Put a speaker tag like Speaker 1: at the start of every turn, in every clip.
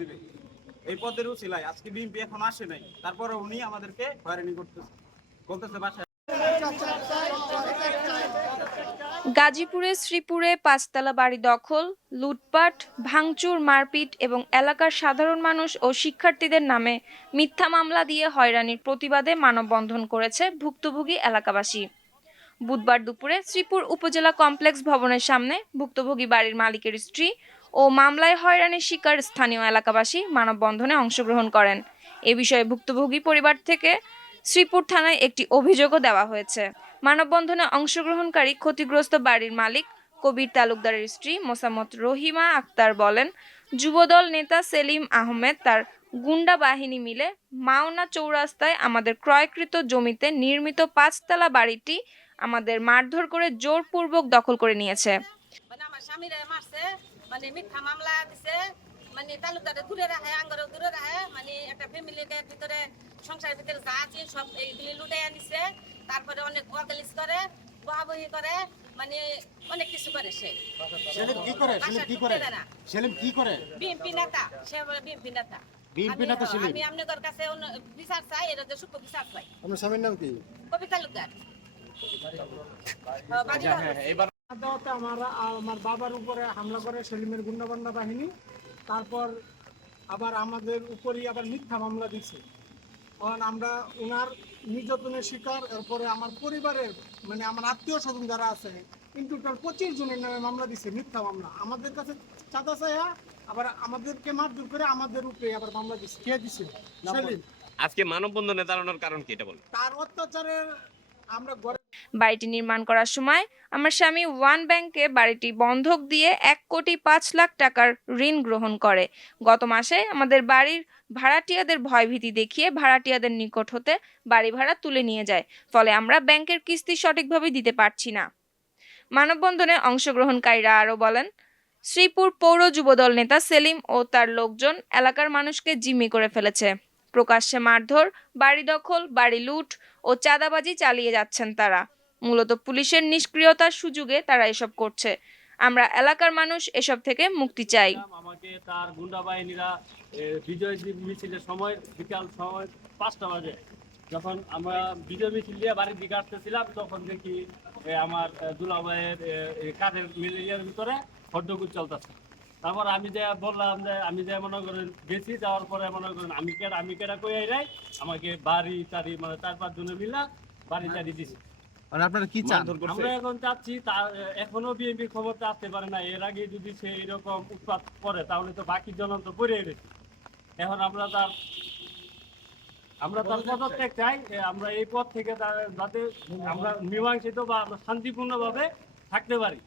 Speaker 1: দিবে। এই আজকে বিএনপি এখন আসে নাই উনি আমাদেরকে হয়রানি করতেছে। বলতেছে
Speaker 2: গাজীপুরে, শ্রীপুরে পাঁচতলা বাড়ি দখল, লুটপাট, ভাঙচুর, মারপিট এবং এলাকার সাধারণ মানুষ ও শিক্ষার্থীদের নামে মিথ্যা মামলা দিয়ে হয়রানির প্রতিবাদে মানববন্ধন করেছে ভুক্তভোগী এলাকাবাসী। বুধবার দুপুরে শ্রীপুর উপজেলা কমপ্লেক্স ভবনের সামনে ভুক্তভোগী বাড়ির মালিকের স্ত্রী ও মামলায় হয়রানির শিকার স্থানীয় এলাকাবাসী মানববন্ধনে অংশগ্রহণ করেন। এ বিষয়ে ভুক্তভোগী পরিবার থেকে শ্রীপুর থানায় একটি অভিযোগও দেওয়া হয়েছে। মানববন্ধনে অংশগ্রহণকারী ক্ষতিগ্রস্ত বাড়ির মালিক, কবির তালুকদারের স্ত্রী মোসাম্মত রহিমা আক্তার বলেন, যুবদল নেতা সেলিম আহমেদ তার গুন্ডা বাহিনী মিলে মাওনা চৌরাস্তায় আমাদের ক্রয়কৃত জমিতে নির্মিত পাঁচতলা বাড়িটি আমাদের মারধর করে জোরপূর্বক দখল করে নিয়েছে।
Speaker 3: মানে মারছে মানে মিথ্যা মামলা দিছে মানে তালুকদারে দূরে রাখে আঙ্গরে দূরে রাখে মানে একটা ফ্যামিলিকে ভিতরে সংসারের ভিতরে যা আছে সব এইগুলি লুটাই আনিছে তারপরে অনেক ওয়াকালিস করে বহাবহি করে মানে অনেক কিছু করে সে।
Speaker 4: সেলিম কি করে? সেলিম কি করে? সেলিম কি করে?
Speaker 3: বিএনপি নেতা সে বিএনপি নেতা।
Speaker 4: বিএনপি নেতা সেলিম।
Speaker 3: আমি আপনাদের কাছে অন্য- বিচার চাই এটা যে সুখ বিচার চাই।
Speaker 4: আপনার স্বামীর নাম কি?
Speaker 3: কবি তালুকদার হ্যাঁ, বাড়ি দখল।
Speaker 5: দাওয়াতে আমার আমার বাবার উপরে হামলা করে সেলিমের গুন্ডাবান্ডা বাহিনী তারপর আবার আমাদের উপরই আবার মিথ্যা মামলা দিচ্ছে কারণ আমরা ওনার নির্যাতনের শিকার এরপরে আমার পরিবারের মানে আমার আত্মীয় স্বজন যারা আছে ইন টোটাল পঁচিশ জনের নামে মামলা দিচ্ছে মিথ্যা মামলা। আমাদের কাছে চাঁদা চাইয়া আবার আমাদেরকে মারধর করে আমাদের উপরে আবার মামলা দিচ্ছে কে দিচ্ছে সেলিম।
Speaker 6: আজকে মানববন্ধনে দাঁড়ানোর কারণ কি এটা বল।
Speaker 5: তার অত্যাচারের আমরা
Speaker 2: বাড়িটি নির্মাণ করার সময় আমার স্বামী ওয়ান ব্যাংকে বাড়িটি বন্ধক দিয়ে এক কোটি পাঁচ লাখ টাকার ঋণ গ্রহণ করে। গত মাসে আমাদের বাড়ির ভাড়াটিয়াদের ভয়ভীতি দেখিয়ে ভাড়াটিয়াদের নিকট হতে বাড়ি ভাড়া তুলে নিয়ে যায়, ফলে আমরা ব্যাংকের কিস্তি সঠিকভাবে দিতে পারছি না। মানববন্ধনে অংশগ্রহণকারীরা আরও বলেন, শ্রীপুর পৌর যুবদল নেতা সেলিম ও তার লোকজন এলাকার মানুষকে জিম্মি করে ফেলেছে। প্রকাশ্যে মারধর, বাড়ি দখল, বাড়ি লুট ও চাঁদাবাজি চালিয়ে যাচ্ছেন তারা। মূলত পুলিশের নিষ্ক্রিয়তার সুযোগে তারা এসব করছে। আমরা এলাকার মানুষ এসব থেকে মুক্তি চাই।
Speaker 7: আমাকে তার গুন্ডা বাহিনীরা বিজয় মিছিলের সময় বিকাল সময় পাঁচটা বাজে। যখন আমরা বিজয় মিছিল দিয়ে বাড়ির দিকে আসতেছিলাম তখন দেখি আমার এ, এ, কাঠের মিলিয়ার ভিতরে হড্ডগুল চলতেছে। তারপর আমি যে বললাম যে আমি যে মনে করেন গেছি যাওয়ার পরে মনে করেন আমি কেডা আমি কেডা কই আইরাই আমাকে বাড়ি টাড়ি মানে চার পাঁচ জনে মিলা বাড়ি টাড়ি দিছে।
Speaker 4: মানে আপনারা কি চান?
Speaker 7: আমরা এখন চাচ্ছি এখনও বিএনপির খবরটা আসতে পারে না। এর আগে যদি সে এরকম উৎপাত করে তাহলে তো বাকি জন তো পড়ে গেছে। এখন আমরা তার আমরা তার পদত্যাগ চাই। আমরা এই পথ থেকে যাতে আমরা মীমাংসিত বা আমরা শান্তিপূর্ণভাবে থাকতে পারি।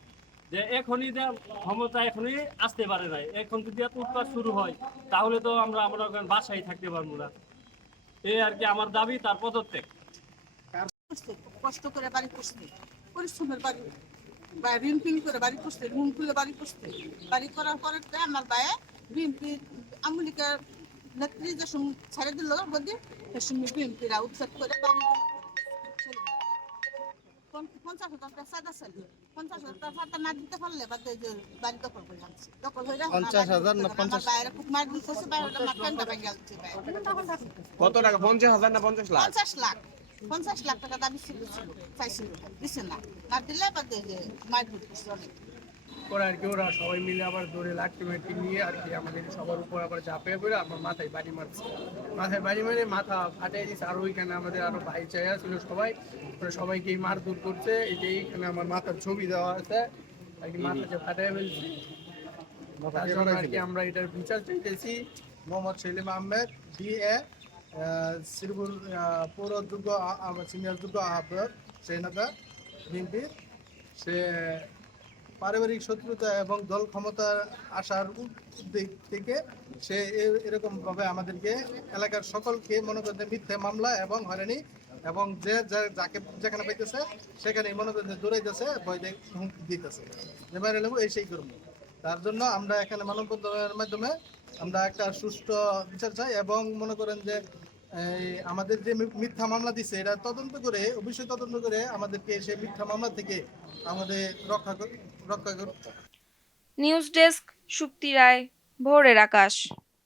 Speaker 7: যে এখনই যে ক্ষমতা এখনই আসতে পারে না এখন যদি এত উৎপাত শুরু হয় তাহলে তো আমরা আমরা বাসায় থাকতে পারব না। এই আর কি আমার দাবি তার পদত্যাগ।
Speaker 8: করছে, কষ্ট করে বাড়ি করছে পরিশ্রমের বাড়ি বা ঋণ ফিন করে বাড়ি করছে ঋণ খুলে বাড়ি করছে। বাড়ি করার পরে আমার বায়ে বিএনপি আমেরিকার নেত্রী যে সময় ছেড়ে দিল বদি সে সময় বিএনপিরা উৎসব করে বাড়ি দখল করে দিছে। পঞ্চ- পঞ্চাশ হাজার টাকা সাদা চালি পঞ্চাশ হাজার টাকা না দিতে পারলে বাদ বাড়ি দখল করে আনছে। দখল হয়ে
Speaker 4: পঞ্চাশ হাজার না পঞ্চাশ?
Speaker 8: বাইরে খুব মার দিতেছে বাইরে মার ভেঙে গেছে
Speaker 6: কত টাকা? পঞ্চাশ হাজার না পঞ্চাশ লাখ?
Speaker 8: পঞ্চাশ লাখ। পঞ্চাশ লাখ টাকা দাবি ছিল ছিল চাইছিল। দিছে না। না দিলে যে মারপিট করছে অনেক।
Speaker 5: আর কি ওরা সবাই মিলে আবার দৌড়ে লাঠি মাটি নিয়ে আর কি আমাদের সবার উপর আবার ঝাঁপিয়ে পড়ে আমার মাথায় বাড়ি মারছে। মাথায় বাড়ি মেরে মাথা ফাটিয়ে দিচ্ছে আর ওইখানে আমাদের আরও ভাই চাইয়া ছিল সবাই। ওরা সবাইকে মারধর করছে এই যে এইখানে আমার মাথার ছবি দেওয়া আছে আর কি মাথা যে ফাটিয়ে ফেলছে। তার জন্য আর কি আমরা এটার বিচার চাইতেছি। মোহাম্মদ সেলিম আহমেদ বিএ শ্রীপুর পৌর দুর্গ সিনিয়র দুর্গ আহ্বায়ক সেনাদা বিএনপির সে পারিবারিক শত্রুতা এবং দল ক্ষমতা আসার দিক থেকে সে এরকমভাবে আমাদেরকে এলাকার সকলকে মনে করতে মিথ্যে মামলা এবং হয়রানি এবং যে যাকে যেখানে পাইতেছে সেখানে মনে করতে দৌড়াইতেছে, ভয় দিতেছে। নেব এই সেই করব তার জন্য আমরা এখানে মানববন্ধনের মাধ্যমে আমরা একটা সুষ্ঠু বিচার চাই এবং মনে করেন যে আমাদের যে মিথ্যা মামলা দিছে, এটা তদন্ত করে, অবশ্যই তদন্ত করে আমাদেরকে সেই মিথ্যা মামলা থেকে আমাদের রক্ষা রক্ষা করতে
Speaker 2: নিউজ ডেস্ক সুপ্তি রায়, ভোরের আকাশ।